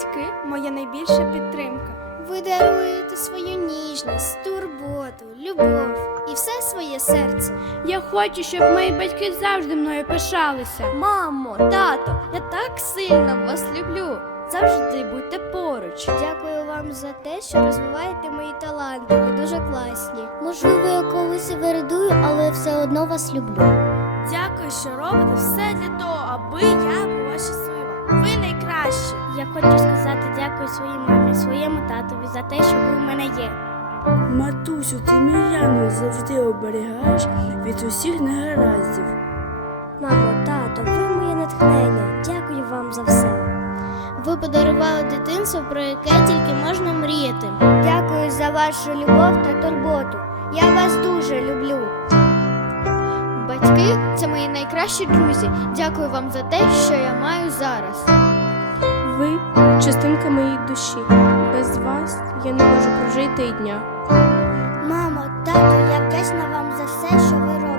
Батьки моя найбільша підтримка. Ви даруєте свою ніжність, турботу, любов і все своє серце. Я хочу, щоб мої батьки завжди мною пишалися. Мамо, тато, я так сильно вас люблю. Завжди будьте поруч. Дякую вам за те, що розвиваєте мої таланти. Ви дуже класні. Можливо, я колись і вередую, але все одно вас люблю. Дякую, що робите все для того, аби я була щаслива. Ви найкращі. Я хочу сказати дякую своїй мамі, своєму татові за те, що ви в мене є. Матусю, ти мій завжди оберігаєш від усіх негараздів. Мамо, тато, ви моє натхнення. Дякую вам за все. Ви подарували дитинство, про яке тільки можна мріяти. Дякую за вашу любов та турботу. Я вас дуже люблю. Батьки це мої найкращі друзі. Дякую вам за те, що я маю зараз ви частинка моєї душі. Без вас я не можу прожити і дня. Мамо, тату, я вдячна вам за все, що ви робите.